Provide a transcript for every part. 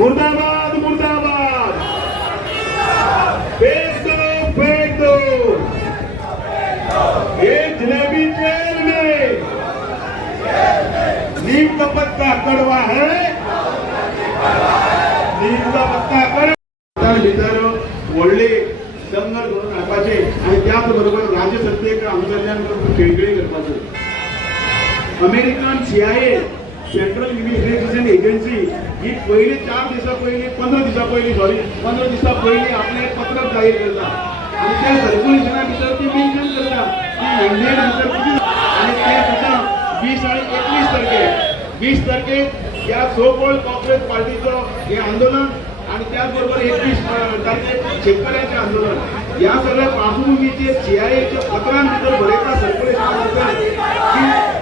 मुर्दाबाद मुर्दाबाद, फेंक दो, ये जलेबी जेल में, नीम का पत्ता कड़वा है, नीम का पत्ता कड़वा भीतर व्हडले दंगल करून हाडपाचे आणि त्याच बरोबर राज्यसत्तेक आमच्यान खेळगडी करपाचो। American CIA central investigation agency ही पहिले 4 दिवसा पहिले 15 दिवसा पहिले 15 दिवसा पहिले आपले पत्रक जाहीर करता आणि त्या सर्क्युलेशना भितर ती मेन्शन करता की इंडियन भितर किती आणि ते सुद्धा 20 आणि 21 तारखे या सो कॉल्ड काँग्रेस पार्टीचं हे आंदोलन आणि त्याचबरोबर 21 तारखे शेतकऱ्यांचे आंदोलन या सगळ्या पार्श्वभूमीचे CIAच्या पत्रांभितर बरेचदा सर्क्युलेशन करता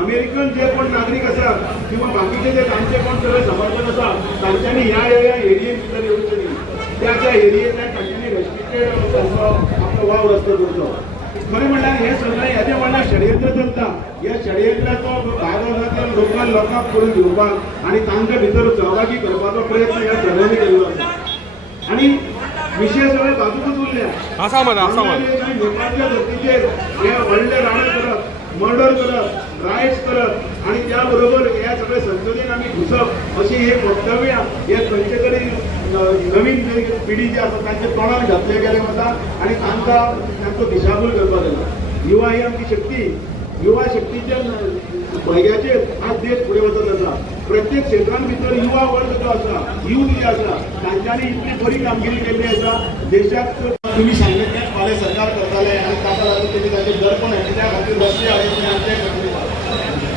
अमेरिकन जे पण नागरिक असतात किंवा बाकीचे जे तांचे पण सगळे समर्थक असतात तांच्यांनी ह्या एरिये भितर येऊचे न्ही त्या एरियेतल्या तांच्यांनी रेस्ट्रिक्टेड आपलो वाव रस्त करतो। खरें म्हणल्यार हे सगळें हेजे म्हणल्यार षडयंत्र चलता। ह्या षडयंत्राचो भाग आसा तो लोकांक करून घेवपाक आनी तांचे भितर सहभागी करपाचो प्रयत्न ह्या सगळ्यांनी केल्लो आसा आणि विशय सगळे बाजूकच उरल्या आसा नेपाळच्या धर्तीचेर हे व्हडले राणे करप मर्डर करप रायट्स करप आणि त्याबरोबर या सगळ्या संसदेन आमी घुसप अशी हे वक्तव्य हे खंयचे तरी नवीन पिढी जी आसा तांच्या तोंडार घातले गेले वता आणि तांचो दिशाभूल करपाक जाय। युवा ही आमची शक्ती, युवा शक्तीच्या भयग्याचेर आज देश फुडें वचत आसा। प्रत्येक क्षेत्रांत भितर युवा वर्ग जो आसा यूथ जे आसा तांच्यांनी इतली बरी कामगिरी केल्ली आसा। देशाक तुम्ही सांगितले फाल्यां सरकार करताले आणि ताका लागून तेणी ताचे दर्पण हाडले त्या खातीर रस्ते हाडले आमचे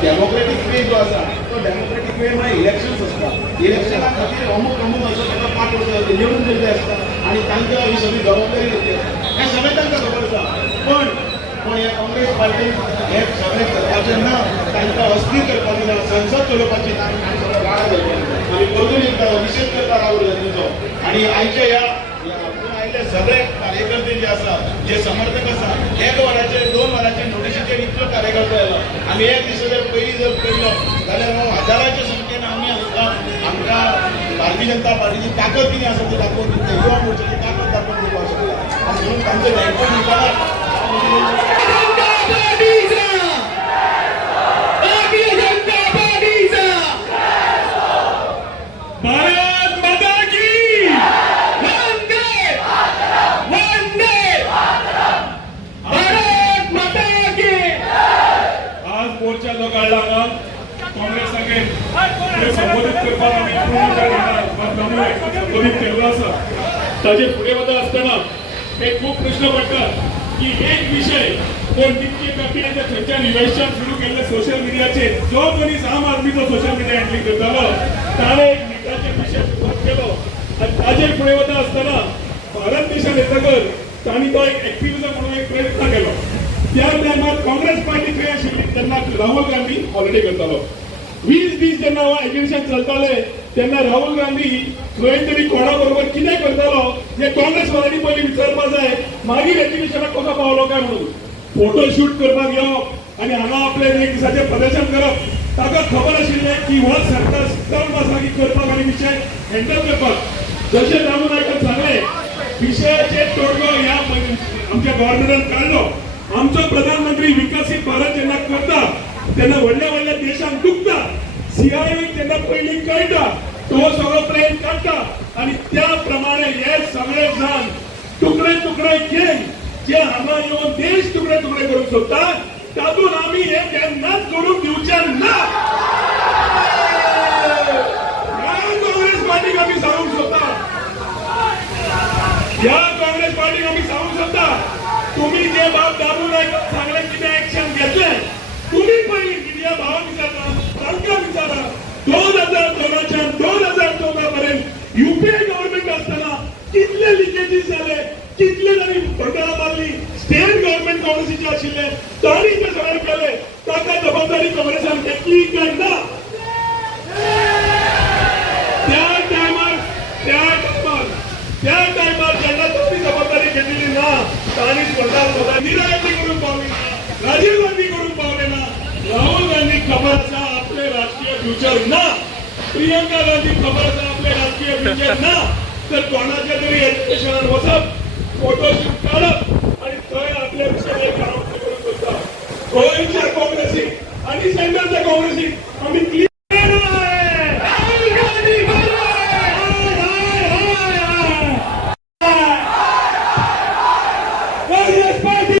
डेमोक्रेटीक वे जो आसा तो डेमोक्रेटीक वे म्हळ्यार इलेक्शन्स आसता। इलेक्शना खातीर अमूक असो ताका 5 वर्सां निवडून दिल्ले आसता आणि तांकां ही सगळी जबाबदारी दिली हें सगळें तांकां खबर आसा। पण ह्या काँग्रेस पार्टीन हे सगळें करपाचें ना, तांकां अस्थिर करपाचें ना, संसद चलोवपाची ना आनी सगळो गाडा घालपाचो आनी परतून एकदा निशेध करता राहुल गांधीचो आणि आयच्या ह्या आयले सगळे कार्यकर्ते जे आसा जे समर्थक आसा 1 वराचे 2 वराचे नोटिशीचेर इतलो कार्यकर्ते आयला। आमी 1 दिसा जर पयलीं जर केल्लो जाल्यार हजाराच्या संख्येन आमी आमकां भारतीय जनता पार्टीची ताकद कितें आसा ती दाखोवन दिता, युवा मोर्चाची ताकद दाखोवन दिवपाक शकता। त्यांचे दायित्व निभावणार. भारत माता की वंदे वंदे भारत माता की. आज मोर्चा जो काढला ना काँग्रेस सांगेन संबोधित करपाक आमी संबोधित केल्लो आसा. ताजे फुडें वता आसतना एक खूब प्रश्न पडटात की एक विषय कोण कितके कॅपिटल थंयच्यान इन्व्हेस्टमेंट सुरू केल्ले सोशल मिडियाचेर जो मनीस आम आदमीचो सोशल मिडिया हँडलिंग करतालो ताणें एक मिटाचे विशय सुरू केलो आनी ताजेर फुडें वता आसतना भारत देशान येतकर तांणी तो एक एक्टिव्हिजम म्हणून एक प्रयत्न केलो. त्या टायमार काँग्रेस पार्टी थंय आशिल्ली तेन्ना राहुल गांधी हॉलिडे करतालो. 20 दीस जेन्ना हो एग्जिबिशन चलताले तेन्ना राहुल गांधी खंय तरी कोणा बरोबर कितें करतालो हें काँग्रेसवाल्यांनी पयलीं विचारपाक जाय. मागीर एग्जिबिशनाक कसो पावलो काय म्हणून फोटोशूट करपाक येवप आनी हांगा आपलें एक दिसाचें प्रदर्शन करप. ताका खबर आशिल्लें की हो सरकार टर्म आसा की करपाक आनी विशय हँडल करपाक. जशें रामू नायकान सांगलें विशयाचेर तोडगो ह्या आमच्या गव्हर्नमेंटान काडलो. आमचो प्रधानमंत्री विकसीत भारत जेन्ना करता तेन्ना व्हडल्या व्हडल्या देशांक दुखता. सीआयएक जेन्ना पयलीं कळटा तो सगळो प्लॅन काडटा आनी त्या प्रमाणे हे सगळे जाण तुकडे तुकडे घेवन जे हांगा येवन देश तुकडे तुकडे करूंक सोदतात तातूंत आमी हे केन्नाच करूंक दिवचे ना. ह्या काँग्रेस पार्टीक आमी सांगूंक सोदता ह्या काँग्रेस पार्टीक आमी सांगूंक सोदता तुम्ही जे बाब दाबू नायकान सांगलें कितें एक्शन घेतलें तुम्ही पयलीं मिडिया भावांक विचारता तांकां विचारा. 2002च्यान 2014 पर्यंत युपीए गव्हर्नमेंट आसतना कितले लिकेजीस जाले कितले तांणी घोटाळा मारली. स्टेट गव्हर्नमेंट काँग्रेसीचे आशिल्ले तांणी ते सगळे केले ताका जबाबदारी काँग्रेसान घेतली काय ना. त्या टायमार जेन्ना तांणी जबाबदारी घेतलेली ना तांणी स्वता निरायती करून पावली ना. राजीव गांधी करून पावले ना. राहुल गांधी खबर आसा आपले राजकीय फ्युचर ना. प्रियंका गांधी खबर आसा आपले राजकीय फ्युचर ना. तर कोणाच्या तरी एज्युकेशनान वचप फोटोशूट काडप आनी थंय आपले विशय एक करून सोदता. गोंयच्या काँग्रेसीक आनी सेंटरच्या काँग्रेसीक आमी